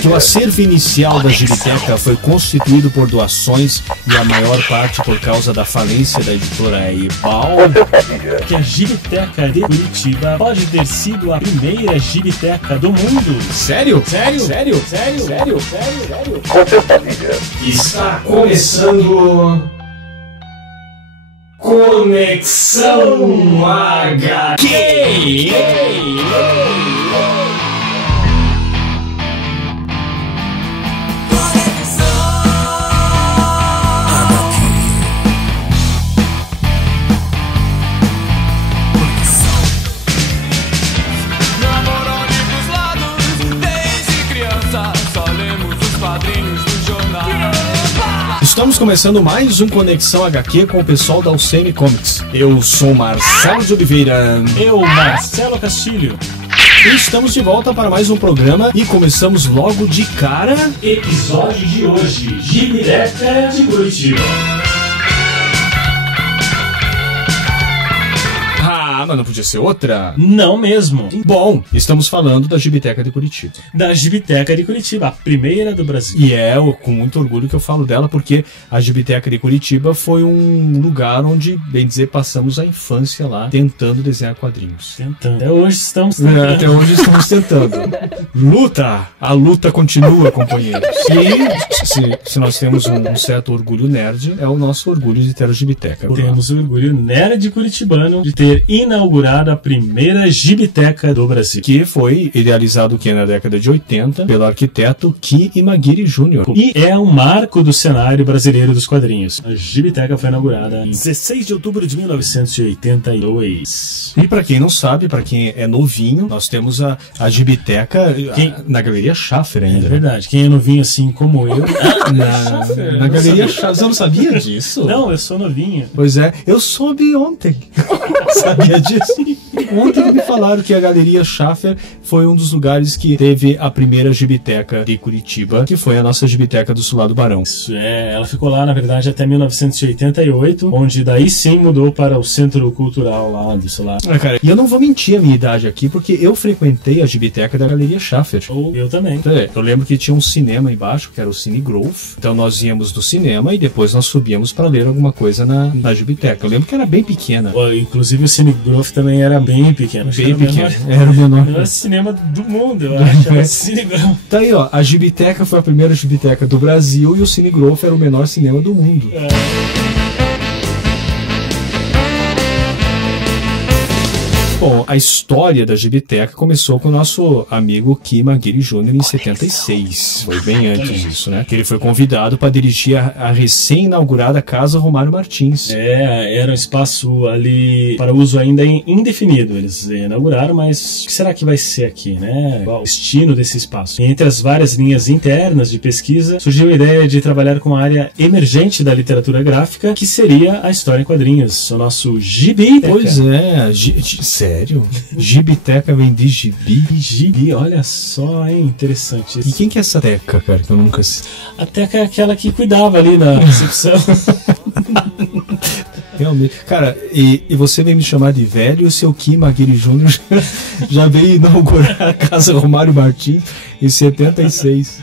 que o acervo inicial da Gibiteca foi constituído por doações e a maior parte por causa da falência da editora Ebal? Que a Gibiteca de Curitiba pode ter sido a primeira Gibiteca do mundo? Sério? Está começando Conexão HQ. Estamos começando mais um Conexão HQ com o pessoal da Alcene Comics. Eu sou Marcelo de Oliveira. Eu, Marcelo Castilho. E estamos de volta para mais um programa e começamos logo de cara. Episódio de hoje, Gibiteca de Curitiba. Ah, mas não podia ser outra? Não mesmo. Bom, estamos falando da Gibiteca de Curitiba. Da Gibiteca de Curitiba, a primeira do Brasil. E é com muito orgulho que eu falo dela, porque a Gibiteca de Curitiba foi um lugar onde, bem dizer, passamos a infância lá, tentando desenhar quadrinhos. Tentando. Até hoje estamos tentando. Até hoje estamos tentando. Luta! A luta continua, companheiros. E se nós temos um certo orgulho nerd, é o nosso orgulho de ter a Gibiteca. Temos o orgulho nerd curitibano de ter inaugurado a primeira Gibiteca do Brasil. Que foi idealizado na década de 80 pelo arquiteto Ki Imagiri Jr. E é um marco do cenário brasileiro dos quadrinhos. A Gibiteca foi inaugurada em 16 de outubro de 1982. E para quem não sabe, para quem é novinho, nós temos a Gibiteca na Galeria Schaffer ainda. É verdade. Quem é novinho assim como eu... na Galeria Schaffer. Você não sabia disso? Não, eu sou novinho. Pois é, eu soube ontem. Sabia disso? Ontem me falaram que a Galeria Schaffer foi um dos lugares que teve a primeira Gibiteca de Curitiba, que foi a nossa Gibiteca do Sulá do Barão. Isso, ela ficou lá, na verdade, até 1988, onde daí sim mudou para o Centro Cultural lá do Sulá. Cara, e eu não vou mentir a minha idade aqui, porque eu frequentei a Gibiteca da Galeria Schaffer. Eu também. Eu lembro que tinha um cinema embaixo, que era o Cine Grove. Então nós íamos do cinema e depois nós subíamos para ler alguma coisa na Gibiteca. Eu lembro que era bem pequena. Inclusive o Cine Grove também era bem pequeno. Bem pequeno. Era o menor. Era o cinema do mundo, eu acho. Era o Cine Grove. Tá aí, ó. A Gibiteca foi a primeira Gibiteca do Brasil e o Cine Grove era o menor cinema do mundo. Bom, a história da Gibiteca começou com o nosso amigo Ki Imagiri Jr. em 76. Foi bem antes disso, né? Que ele foi convidado para dirigir a recém-inaugurada Casa Romário Martins. Era um espaço ali para uso ainda indefinido. Eles inauguraram, mas o que será que vai ser aqui, né? Qual o destino desse espaço? E entre as várias linhas internas de pesquisa, surgiu a ideia de trabalhar com a área emergente da literatura gráfica, que seria a história em quadrinhos. O nosso Gibiteca. Pois é, sério? Gibiteca vem de gibi? Gibi, olha só, hein? Interessante isso. E quem que é essa Teca, cara, que eu nunca... A Teca é aquela que cuidava ali na recepção. Realmente. Cara, e você vem me chamar de velho e o seu Ki Imagiri Jr. já veio inaugurar a Casa Romário Martins em 76.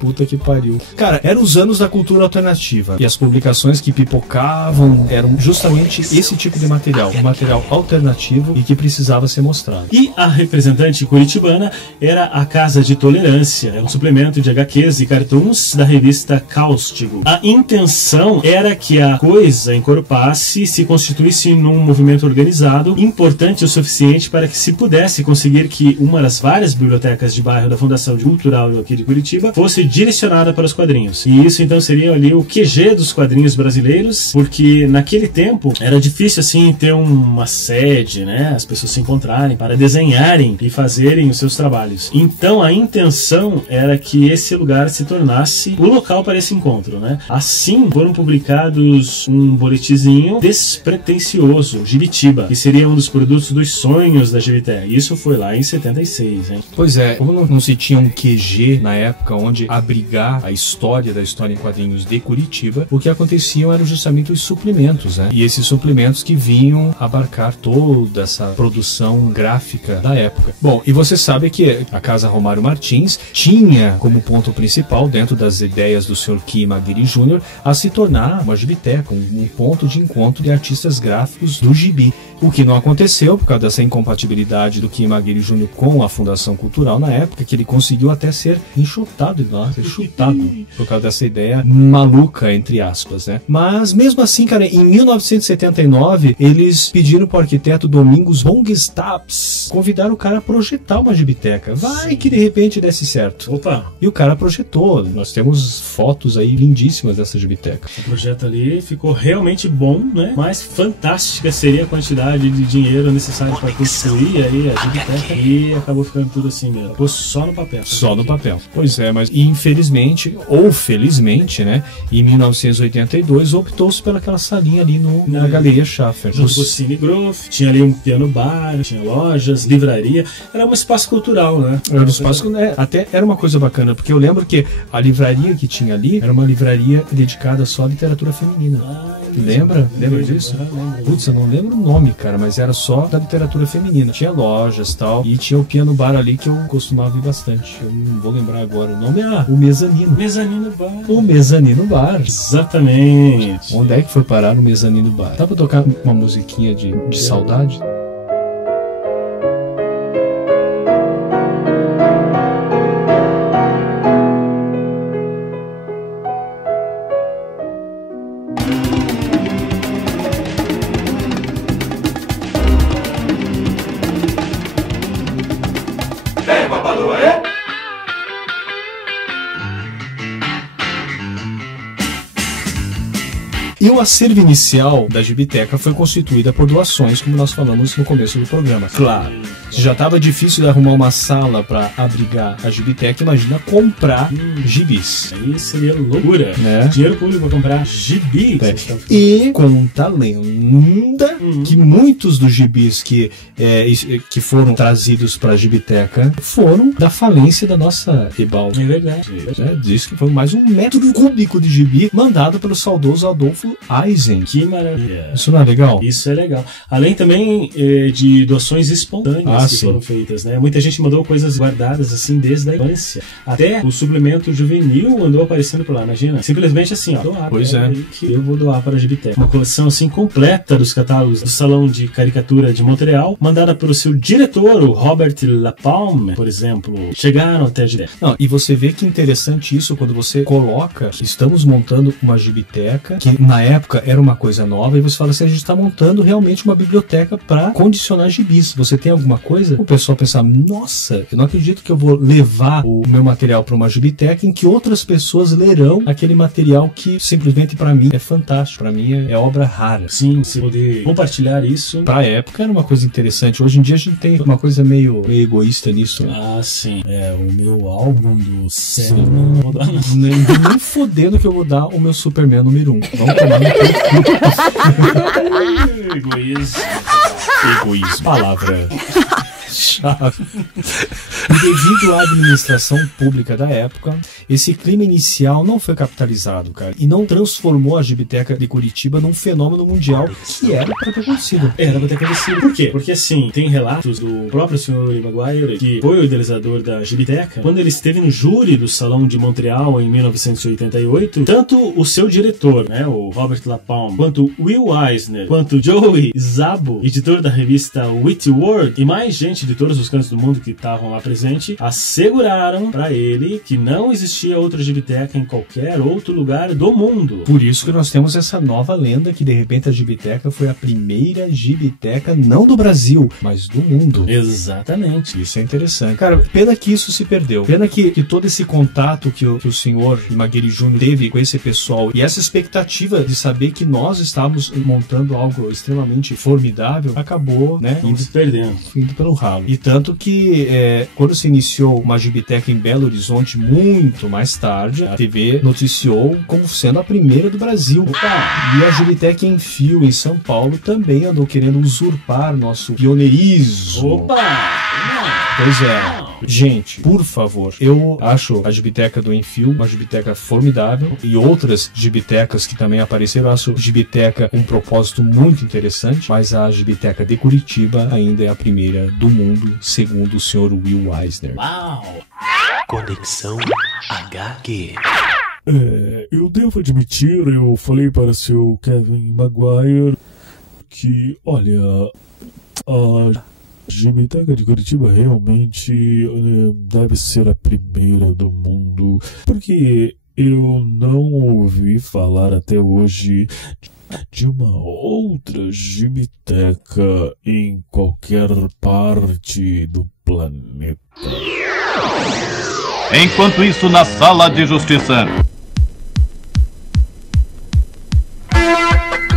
Puta que pariu. Cara, eram os anos da cultura alternativa. E as publicações que pipocavam eram justamente esse tipo de material. Um material alternativo e que precisava ser mostrado. E a representante curitibana era a Casa de Tolerância. É um suplemento de HQs e cartoons da revista Cáustico. A intenção era que a coisa encorpasse e se constituísse num movimento organizado, importante o suficiente para que se pudesse conseguir que uma das várias bibliotecas de bairro da Fundação Cultural aqui de Curitiba fosse direcionada para os quadrinhos. E isso então seria ali o QG dos quadrinhos brasileiros, porque naquele tempo era difícil assim ter uma sede, né? As pessoas se encontrarem para desenharem e fazerem os seus trabalhos. Então a intenção era que esse lugar se tornasse o local para esse encontro, né? Assim foram publicados um boletinzinho despretensioso, Gibitiba, que seria um dos produtos dos sonhos da Gibiteca. Isso foi lá em 76, hein? Pois é, como não se tinha um QG na época onde a abrigar a história da história em quadrinhos de Curitiba, o que aconteciam eram justamente os suplementos, né? E esses suplementos que vinham abarcar toda essa produção gráfica da época. Bom, e você sabe que a Casa Romário Martins tinha como ponto principal, dentro das ideias do Sr. Ki Maguire Jr., a se tornar uma gibiteca, um ponto de encontro de artistas gráficos do gibi. O que não aconteceu por causa dessa incompatibilidade do Ki Maguire Jr. com a Fundação Cultural na época, que ele conseguiu até ser enxotado, ser chutado por causa dessa ideia maluca, entre aspas, né? Mas mesmo assim, cara, em 1979, eles pediram para o arquiteto Domingos Bongestaps convidar o cara a projetar uma gibiteca. Vai que de repente desse certo. Opa! E o cara projetou. Nós temos fotos aí lindíssimas dessa gibiteca. O projeto ali ficou realmente bom, né? Mas fantástica seria a quantidade de dinheiro necessário para construir aí a gibiteca, e acabou ficando tudo assim mesmo. Ficou só no papel. Só no papel. Pois é, mas infelizmente, ou felizmente, né? Em 1982 optou-se pelaquela salinha ali na Galeria Schaffer. Junto com o Cine Grove, tinha ali um piano bar, tinha lojas, livraria. Era um espaço cultural, né? Era um espaço, até era uma coisa bacana, porque eu lembro que a livraria que tinha ali era uma livraria dedicada só à literatura feminina. Lembra disso? Putz, eu não lembro o nome, cara, mas era só da literatura feminina. Tinha lojas e tal, e tinha o piano bar ali que eu costumava ir bastante. Eu não vou lembrar agora o nome. O Mezanino. Mezanino Bar. O Mezanino Bar. Exatamente. Onde é que foi parar no Mezanino Bar? Dá pra tocar uma musiquinha de saudade? E o acervo inicial da gibiteca foi constituída por doações, como nós falamos no começo do programa. Claro, se já estava difícil de arrumar uma sala para abrigar a gibiteca, imagina comprar gibis. Aí seria loucura, né? Dinheiro público para comprar gibis. E conta a lenda que muitos dos gibis que foram trazidos para a gibiteca foram da falência da nossa Ebal. É verdade. Diz que foi mais 1 metro cúbico de gibi mandado pelo saudoso Adolfo Eisen. Que maravilha. Isso não é legal? Isso é legal. Além também de doações espontâneas que foram feitas, né? Muita gente mandou coisas guardadas assim desde a infância. Até o suplemento juvenil andou aparecendo por lá, imagina. Simplesmente assim, ó. Doar. Pois é. Que eu vou doar para a Gibiteca. Uma coleção assim completa dos catálogos do Salão de Caricatura de Montreal, mandada pelo seu diretor, o Robert Lapalme, por exemplo. Chegaram até a Gibiteca. Não, e você vê que interessante isso quando você coloca, estamos montando uma gibiteca, que na época era uma coisa nova, e você fala assim, a gente está montando realmente uma biblioteca para condicionar gibis. Você tem alguma coisa? O pessoal pensa, nossa, eu não acredito que eu vou levar o meu material para uma gibiteca em que outras pessoas lerão aquele material que simplesmente para mim é fantástico, para mim é obra rara. Sim, se poder compartilhar isso. Pra época era uma coisa interessante. Hoje em dia a gente tem uma coisa meio egoísta nisso. Ah, sim. O meu álbum do céu. Nem fodendo que eu vou dar o meu Superman número 1. Vamos tomar no Egoísmo. Egoísmo. Palavra chave. E devido à administração pública da época, esse clima inicial não foi capitalizado, cara, e não transformou a Gibiteca de Curitiba num fenômeno mundial que era para ter acontecido. Era para ter acontecido. Por quê? Porque assim, tem relatos do próprio Sr. Maguire, que foi o idealizador da Gibiteca, quando ele esteve no júri do Salão de Montreal em 1988, tanto o seu diretor, né, o Robert Lapalme, quanto Will Eisner, quanto Joey Szabo, editor da revista Witty World, e mais gente de todos os cantos do mundo que estavam lá presente, asseguraram para ele que não existia outra Gibiteca em qualquer outro lugar do mundo. Por isso que nós temos essa nova lenda que de repente a Gibiteca foi a primeira Gibiteca não do Brasil, mas do mundo. Exatamente. Isso é interessante. Cara, pena que isso se perdeu. Pena que todo esse contato que o senhor Maguire Jr. teve com esse pessoal e essa expectativa de saber que nós estávamos montando algo extremamente formidável acabou, né, indo pelo ralo. E tanto que quando se iniciou uma Gibiteca em Belo Horizonte muito mais tarde, a TV noticiou como sendo a primeira do Brasil. Opa! E a Gibiteca em Fio, em São Paulo, também andou querendo usurpar nosso pioneirismo. Opa! Pois é. Gente, por favor, eu acho a Gibiteca do Enfio uma gibiteca formidável, e outras gibitecas que também apareceram. Eu acho a Gibiteca um propósito muito interessante, mas a Gibiteca de Curitiba ainda é a primeira do mundo, segundo o senhor Will Eisner. Uau! Conexão HQ. Eu devo admitir, eu falei para o seu Kevin Maguire que, olha, a Gibiteca de Curitiba realmente deve ser a primeira do mundo, porque eu não ouvi falar até hoje de uma outra Gibiteca em qualquer parte do planeta. Enquanto isso, na sala de justiça.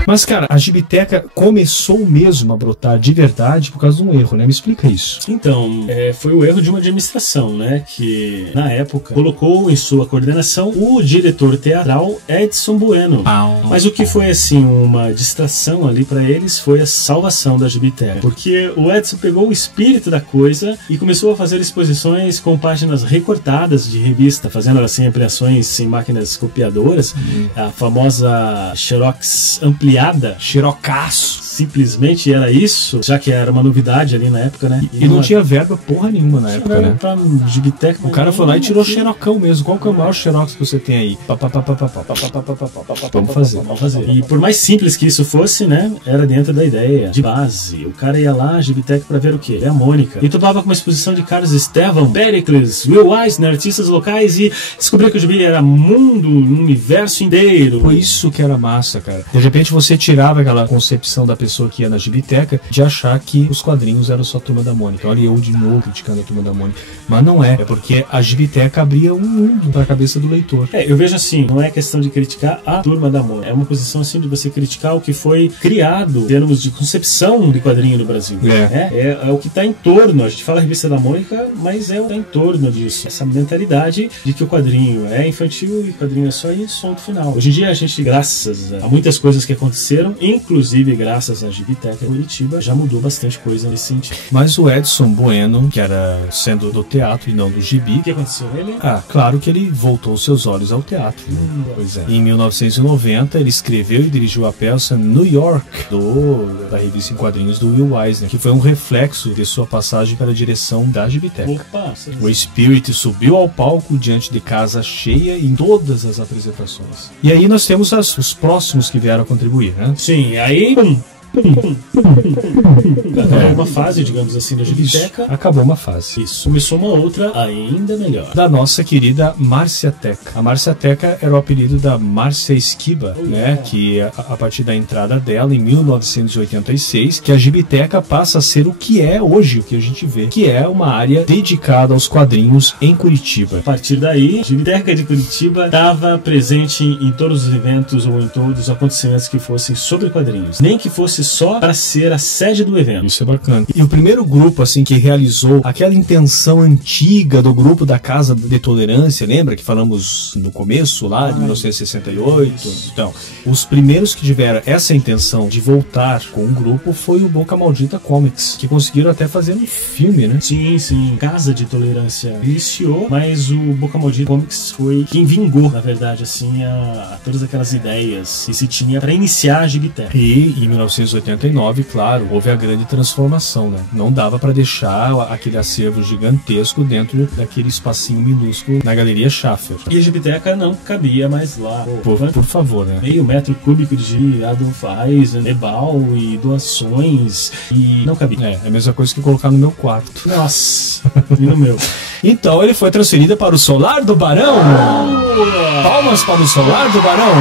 Mas, cara, a Gibiteca começou mesmo a brotar de verdade por causa de um erro, né? Me explica isso. Então, foi o erro de uma administração, né? Que, na época, colocou em sua coordenação o diretor teatral Edson Bueno. Mas o que foi, assim, uma distração ali para eles foi a salvação da Gibiteca. Porque o Edson pegou o espírito da coisa e começou a fazer exposições com páginas recortadas de revista, fazendo, assim, ampliações em máquinas copiadoras. A famosa Xerox ampliada. Xerocaço. Simplesmente era isso, já que era uma novidade ali na época, né? E não tinha verba porra nenhuma na época, né? Pra Gibiteca, o cara foi lá e tirou xerocão mesmo. Qual que é o maior xerox que você tem aí? Vamos fazer. E por mais simples que isso fosse, né? Era dentro da ideia de base. O cara ia lá, Gibiteca, pra ver o quê? É a Mônica. E topava com uma exposição de Carlos Estevam, Pericles, Will Eisner, artistas locais, e descobriu que o Gibi era mundo, um universo inteiro. Foi isso que era massa, cara. De repente você tirava aquela concepção da pessoa que ia na Gibiteca de achar que os quadrinhos eram só a Turma da Mônica. Olha eu de novo criticando a Turma da Mônica. Mas não é. É porque a Gibiteca abria um mundo pra cabeça do leitor. Eu vejo assim, não é questão de criticar a Turma da Mônica. É uma posição assim de você criticar o que foi criado em termos de concepção de quadrinho no Brasil. É o que está em torno. A gente fala a Revista da Mônica, mas é o que está em torno disso. Essa mentalidade de que o quadrinho é infantil e o quadrinho é só isso, ponto final. Hoje em dia a gente, graças a muitas coisas que aconteceram, inclusive graças à Gibiteca Curitiba, já mudou bastante coisa nesse sentido. Mas o Edson Bueno, que era sendo do teatro e não do gibi, o que aconteceu com ele? Claro que ele voltou seus olhos ao teatro. Pois é. Em 1990, ele escreveu e dirigiu a peça New York, da revista em quadrinhos do Will Eisner, que foi um reflexo de sua passagem para a direção da Gibiteca. O Spirit subiu ao palco diante de casa cheia em todas as apresentações. E aí nós temos os próximos que vieram a contribuir, né? Sim, aí... Acabou uma fase, digamos assim, da Gibiteca. Acabou uma fase. Isso. Começou uma outra ainda melhor. Da nossa querida Marciateca. A Marciateca era o apelido da Márcia Esquiba, né? Que a partir da entrada dela, em 1986, que a Gibiteca passa a ser o que é hoje, o que a gente vê, que é uma área dedicada aos quadrinhos em Curitiba. A partir daí, a Gibiteca de Curitiba estava presente em todos os eventos ou em todos os acontecimentos que fossem sobre quadrinhos. Nem que fosse só para ser a sede do evento. Isso é bacana. E o primeiro grupo, assim, que realizou aquela intenção antiga do grupo da Casa de Tolerância, lembra que falamos no começo, lá, de 1968? Então, os primeiros que tiveram essa intenção de voltar com o grupo foi o Boca Maldita Comics, que conseguiram até fazer um filme, né? Sim. Casa de Tolerância iniciou, mas o Boca Maldita Comics foi quem vingou, na verdade, assim, a todas aquelas ideias que se tinha para iniciar a Gibiteca. E em 1989, claro, houve a grande transformação, né? Não dava para deixar aquele acervo gigantesco dentro daquele espacinho minúsculo na Galeria Schaffer. E a Gibiteca não cabia mais lá. Por favor, né? Meio metro cúbico de Adolf Eisner, Ebal e doações, e não cabia. É a mesma coisa que colocar no meu quarto. Nossa, e no meu. Então ele foi transferido para o Solar do Barão. Palmas para o Solar do Barão.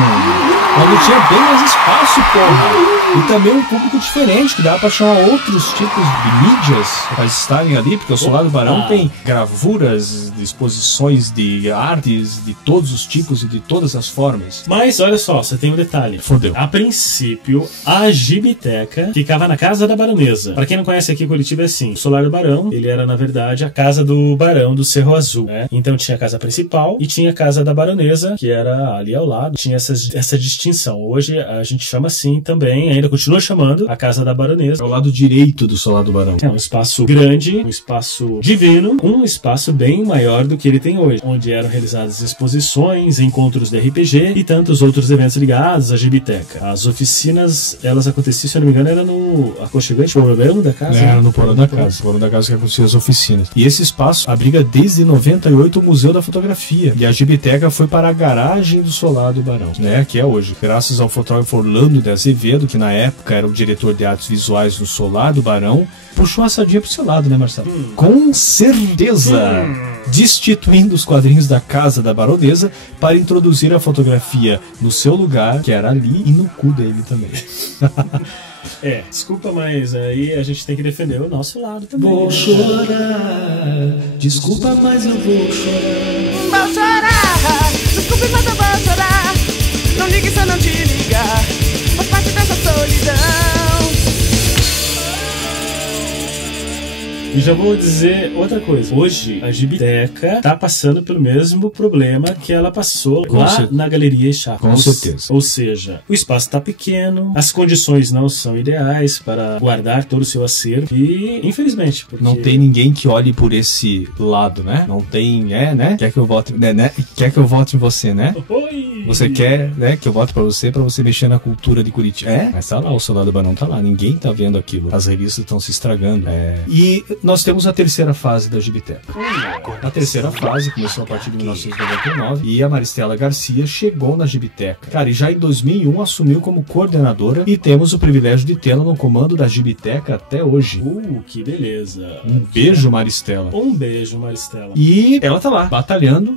Onde tinha bem mais espaço, porra. E também um público diferente, que dá pra chamar outros tipos de mídias para estarem ali, porque o Solar do Barão tem gravuras, exposições de artes de todos os tipos e de todas as formas. Mas olha só, você tem um detalhe. Fodeu. A princípio, a Gibiteca ficava na Casa da Baronesa. Pra quem não conhece aqui, Curitiba é assim. O Solar do Barão, ele era na verdade a casa do Barão do Cerro Azul, né? Então tinha a casa principal e tinha a Casa da Baronesa, que era ali ao lado. Tinha essa distinção extinção. Hoje a gente chama assim também, ainda continua chamando, a Casa da Baronesa. É o lado direito do solar do Barão. É um espaço grande, um espaço divino, um espaço bem maior do que ele tem hoje, onde eram realizadas exposições, encontros de RPG e tantos outros eventos ligados à Gibiteca. As oficinas, elas aconteciam, se eu não me engano, era no aconchegante porão da casa. Era no porão da casa. No porão da casa que aconteciam as oficinas. E esse espaço abriga desde 98 o Museu da Fotografia. E a Gibiteca foi para a garagem do solar do Barão, né? Que é hoje. Graças ao fotógrafo Orlando de Azevedo, que na época era o diretor de artes visuais no solar do Barão, puxou a sardinha pro seu lado, né, Marcelo? Com certeza! Destituindo os quadrinhos da Casa da Baronesa para introduzir a fotografia no seu lugar, que era ali, e no cu dele também. Desculpa, mas aí a gente tem que defender o nosso lado também. Vou chorar, desculpa, mas eu vou chorar. Vou chorar, desculpe, mas eu vou chorar. Não ligue se eu não te ligar, faz parte dessa solidão. E já vou dizer outra coisa. Hoje, a Gibiteca tá passando pelo mesmo problema que ela passou lá na Galeria Echá. Com certeza. Ou seja, o espaço tá pequeno, as condições não são ideais para guardar todo o seu acervo e, infelizmente, porque... Não tem ninguém que olhe por esse lado, né? Não tem, né? Quer que eu vote, né? Quer que eu vote em você, né? Oi! Você quer, né, que eu vote pra você mexer na cultura de Curitiba. Mas tá lá, o Solar do Barão tá lá. Ninguém tá vendo aquilo. As revistas estão se estragando. E nós temos a terceira fase da Gibiteca. A terceira fase começou a partir de 1999 e a Maristela Garcia chegou na Gibiteca. Cara, e já em 2001 assumiu como coordenadora e temos o privilégio de tê-la no comando da Gibiteca até hoje. Que beleza. Um beijo, Maristela. Um beijo, Maristela. E ela tá lá, batalhando,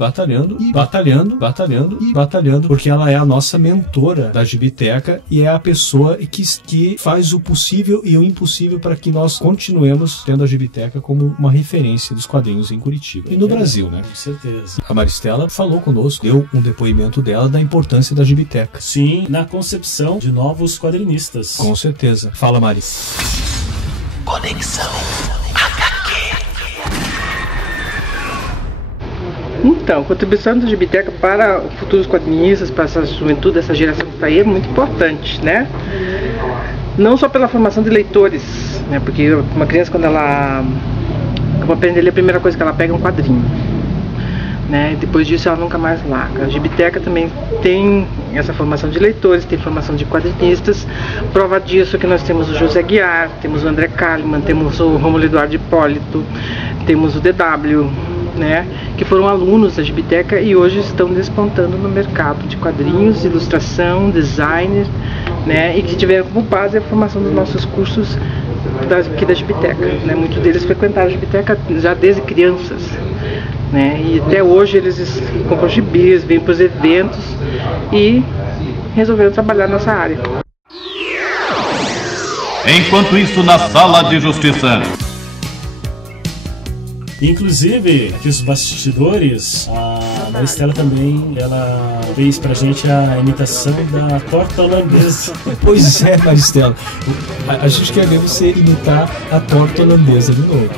porque ela é a nossa mentora da Gibiteca e é a pessoa que faz o possível e o impossível para que nós continuemos tendo a Gibiteca como uma referência dos quadrinhos em Curitiba. E no Brasil, né? Com certeza. A Maristela falou conosco, deu um depoimento dela da importância da Gibiteca. Sim, na concepção de novos quadrinistas. Com certeza. Fala, Mari. Conexão HQ. Então, a contribuição da Gibiteca para os futuros quadrinistas, para essa juventude, essa geração que está aí, é muito importante, né? Não só pela formação de leitores, né? Porque uma criança, quando ela aprende a ler, a primeira coisa que ela pega é um quadrinho, né? E depois disso ela nunca mais larga. A Gibiteca também tem essa formação de leitores, tem formação de quadrinistas. Prova disso que nós temos o José Guiar, temos o André Kalimann, temos o Rômulo Eduardo Hipólito, temos o DW, né, que foram alunos da Gibiteca e hoje estão despontando no mercado de quadrinhos, ilustração, designer, né, e que tiveram como base a formação dos nossos cursos aqui da Gibiteca, né. Muitos deles frequentaram a Gibiteca já desde crianças, né, e até hoje eles compram gibis, vêm para os eventos e resolveram trabalhar nessa área. Enquanto isso, na Sala de Justiça. Inclusive, aqui os bastidores, a Maristela também, ela fez pra gente a imitação da torta holandesa. Pois é, Maristela. A gente quer ver você imitar a torta holandesa de novo.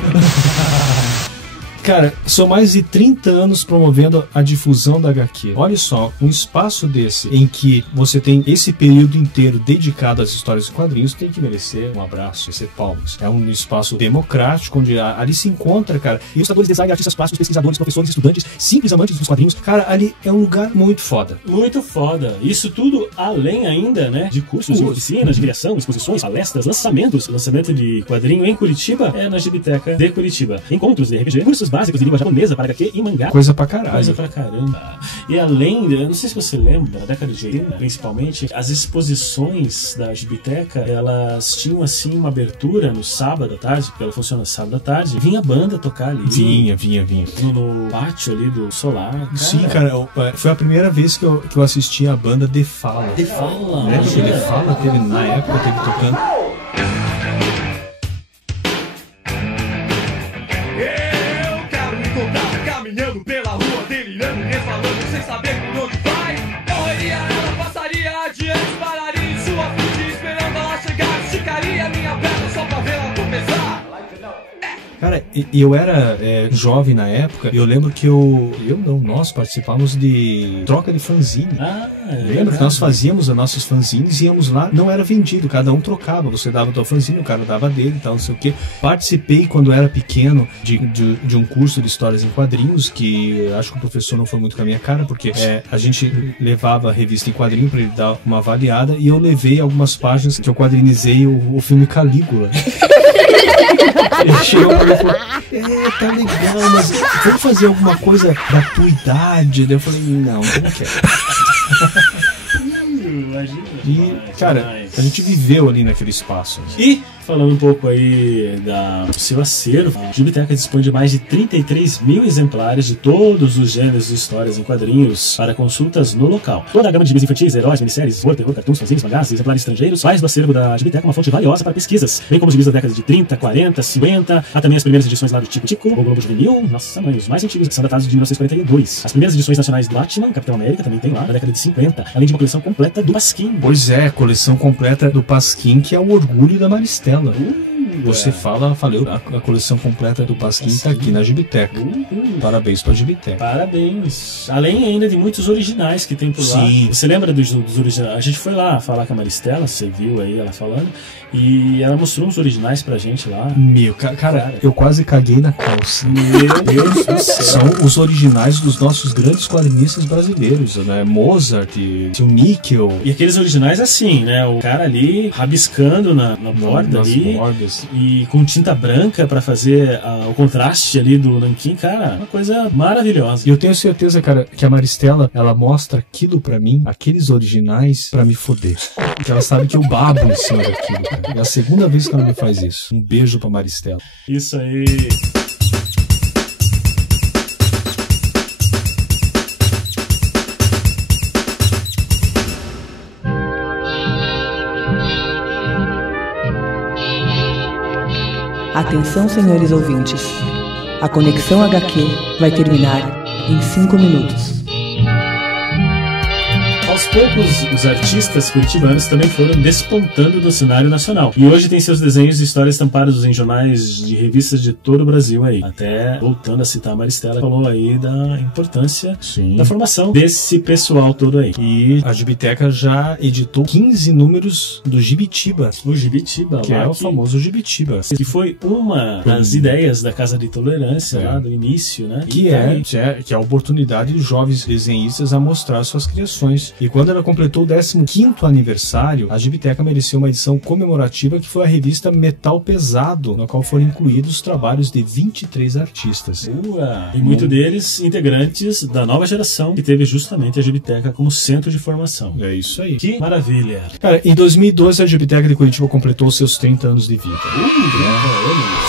Cara, são mais de 30 anos promovendo a difusão da HQ. Olha só, um espaço desse, em que você tem esse período inteiro dedicado às histórias de quadrinhos, tem que merecer um abraço, merecer palmas. É um espaço democrático, onde ali se encontra, cara, ilustradores, designers, artistas plásticos, pesquisadores, professores, estudantes, simples amantes dos quadrinhos. Cara, ali é um lugar muito foda. Muito foda. Isso tudo além ainda, né, de cursos, de oficinas, de criação, exposições, palestras, lançamentos. Lançamento de quadrinho em Curitiba é na Gibiteca de Curitiba. Encontros de RPG, cursos básicos de língua japonesa para HQ e mangá. Coisa pra caralho. Coisa pra caramba. E além, eu não sei se você lembra, na década de 80, principalmente, as exposições da Gibiteca, elas tinham assim uma abertura no sábado à tarde, porque ela funciona no sábado à tarde, vinha a banda tocar ali. Vinha. No pátio ali do solar. Cara. Sim, cara, foi a primeira vez que eu assisti a banda The Fala. The Fala. Né? Porque The Fala teve, na época, teve tocando. Caminhando pela rua, delirando, resvalando, sem saber por onde vai. Correria, ela passaria adiante, pararia em sua frente, esperando ela chegar. Esticaria minha perna só pra ver ela começar. Cara, eu era jovem na época, eu lembro que nós participávamos de troca de fanzine. Lembra que nós fazíamos as nossas fanzines, íamos lá, não era vendido, cada um trocava, você dava o teu fanzine, o cara dava dele e tal, não sei o que. Participei quando era pequeno de um curso de histórias em quadrinhos, que acho que o professor não foi muito com a minha cara, porque a gente levava a revista em quadrinho pra ele dar uma avaliada, e eu levei algumas páginas que eu quadrinizei o filme Calígula. Ele chegou pra mim e falou: tá legal, mas vamos fazer alguma coisa da tua idade? Daí eu falei: não quero. E, cara, a gente viveu ali naquele espaço. E, falando um pouco aí do seu acervo, a Gibiteca dispõe de mais de 33 mil exemplares de todos os gêneros de histórias em quadrinhos para consultas no local. Toda a gama de gibis infantis, heróis, minisséries, humor, terror, cartoons, fanzines, mangás e exemplares estrangeiros faz do acervo da Gibiteca uma fonte valiosa para pesquisas, bem como os gibis da década de 30, 40, 50, há também as primeiras edições lá do Tico Tico, o Globo Juvenil, nossa mãe, os mais antigos que são datados de 1942. As primeiras edições nacionais do Batman, Capitão América, também tem lá, na década de 50, além de uma coleção completa do Pasquim. Pois é, coleção completa do Pasquim, que é o orgulho da Maristela. Você falei, a coleção completa do Pasquim tá aqui na Gibiteca. Parabéns pra Gibiteca. Parabéns. Além ainda de muitos originais que tem por lá. Sim. Você lembra dos originais? A gente foi lá falar com a Maristela, você viu aí ela falando, e ela mostrou uns originais pra gente lá. Meu, cara, eu quase caguei na calça. Meu Deus do céu. São os originais dos nossos grandes quadrinistas brasileiros, né? Mozart, Tio Níquel. E aqueles originais assim, né? O cara ali rabiscando na borda ali. Bordas. E com tinta branca pra fazer o contraste ali do nanquim, cara, uma coisa maravilhosa. E eu tenho certeza, cara, que a Maristela, ela mostra aquilo pra mim, aqueles originais, pra me foder. Porque ela sabe que eu babo em cima daquilo, cara. É a segunda vez que ela me faz isso. Um beijo pra Maristela. Isso aí. Atenção, senhores ouvintes. A Conexão HQ vai terminar em 5 minutos. Aos poucos, os artistas curitibanos também foram despontando do cenário nacional. E hoje tem seus desenhos e histórias estampados em jornais de revistas de todo o Brasil aí. Até, voltando a citar a Maristela, falou aí da importância da formação desse pessoal todo aí. E a Gibiteca já editou 15 números do Gibitiba. O Gibitiba, que é o famoso Gibitiba. Que foi uma das ideias da Casa de Tolerância lá do início, né? Que é a oportunidade dos jovens desenhistas a mostrar suas criações. E quando ela completou o 15º aniversário, a Gibiteca mereceu uma edição comemorativa que foi a revista Metal Pesado, na qual foram incluídos os trabalhos de 23 artistas. E muitos deles integrantes da nova geração, que teve justamente a Gibiteca como centro de formação. É isso aí. Que maravilha. Cara, em 2012 a Gibiteca de Curitiba completou seus 30 anos de vida.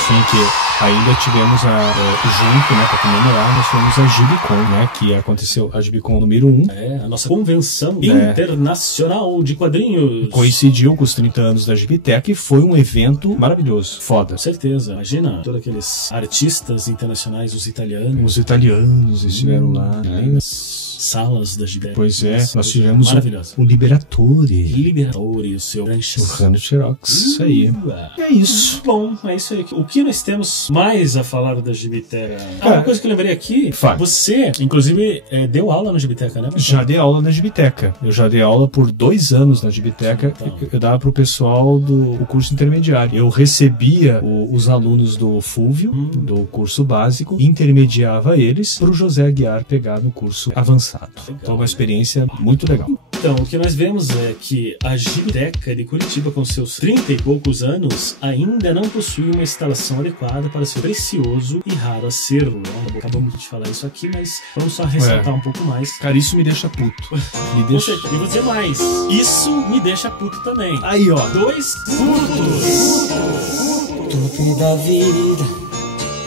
Sim, que ainda tivemos junto, né, para comemorar, nós tivemos a Gibicon, né, que aconteceu a Gibicon número 1. A nossa convenção internacional de quadrinhos. Coincidiu com os 30 anos da Gibiteca e foi um evento maravilhoso. Foda. Com certeza. Imagina todos aqueles artistas internacionais, os italianos. Os italianos estiveram lá, né? Salas da Gibiteca. Pois é, nós tivemos o Liberatore, o seu Rancho. O Rancho Xerox, isso aí. É isso. Bom, é isso aí. O que nós temos mais a falar da Gibiteca? Uma coisa que eu lembrei aqui, você, inclusive, deu aula na Gibiteca, né? Já dei aula na Gibiteca. Eu já dei aula por 2 anos na Gibiteca. Eu dava pro pessoal do curso intermediário. Eu recebia os alunos do Fúvio, do curso básico, intermediava eles pro José Aguiar pegar no curso avançado. Então, uma experiência muito legal. Então, o que nós vemos é que a Gibiteca de Curitiba, com seus 30 e poucos anos, ainda não possui uma instalação adequada para seu precioso e raro acervo. Acabamos de falar isso aqui, mas vamos só ressaltar um pouco mais. Cara, isso me deixa puto. E vou dizer mais. Isso me deixa puto também. Aí, ó. 2 putos. Tudo da vida.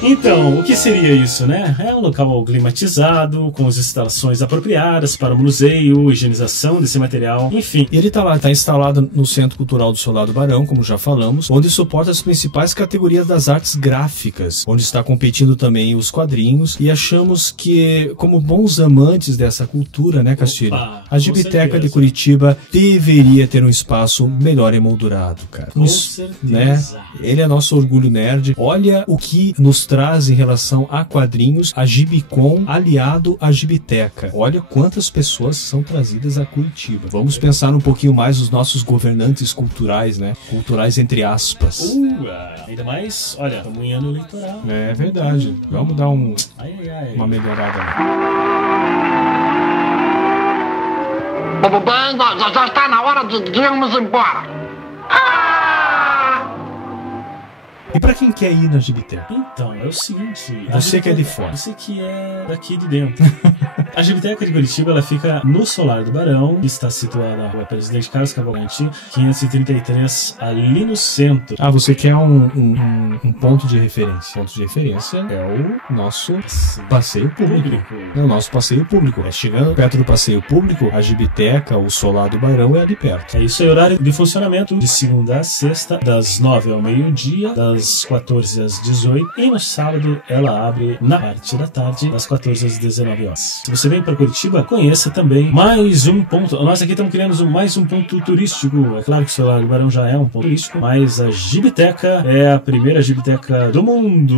Então, o que seria isso, né? É um local climatizado, com as instalações apropriadas para o manuseio, higienização desse material, enfim. E ele tá lá, tá instalado no Centro Cultural do Soldado Barão, como já falamos, onde suporta as principais categorias das artes gráficas, onde está competindo também os quadrinhos, e achamos que, como bons amantes dessa cultura, né, Castilho? A Gibiteca de Curitiba deveria ter um espaço melhor emoldurado, cara. Com certeza. Né? Ele é nosso orgulho nerd. Olha o que nos traz em relação a quadrinhos a Gibicon aliado à Gibiteca. Olha quantas pessoas são trazidas a Curitiba. Vamos pensar um pouquinho mais nos nossos governantes culturais, né? Culturais entre aspas. Ainda mais, olha, estamos em ano eleitoral. É verdade. Vamos dar uma melhorada lá. Tudo bem, já está na hora de irmos embora. E pra quem quer ir na Gibiteca? Então, é o seguinte... Você que é de fora. Você que é daqui de dentro. A Gibiteca de Curitiba, ela fica no Solar do Barão, que está situada na rua Presidente Carlos Cavalcante, 533, ali no centro. Ah, você quer um ponto de referência. Ponto de referência é o nosso passeio público. É o nosso passeio público. Chegando perto do passeio público, a Gibiteca, o Solar do Barão é ali perto. É isso aí, horário de funcionamento de segunda a sexta, das 9 ao meio-dia, das 14 às 18, e no sábado ela abre na parte da tarde, das 14 às 19 horas. Se você vem para Curitiba, conheça também mais um ponto. Nós aqui estamos criando mais um ponto turístico. É claro que o Solar do Barão já é um ponto turístico, mas a Gibiteca é a primeira Gibiteca do mundo.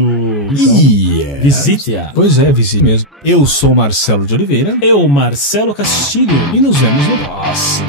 Então, visite-a. Pois é, visite mesmo. Eu sou Marcelo de Oliveira. Eu, Marcelo Castilho. E nos vemos no próximo.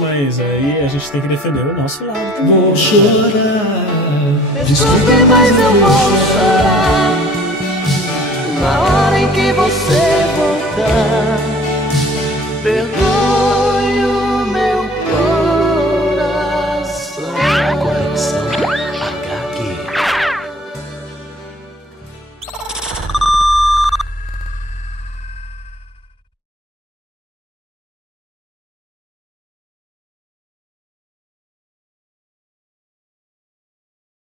Mas aí a gente tem que defender o nosso lado também. Vou chorar. Desculpe, mas eu vou chorar na hora em que você voltar. Perdoa.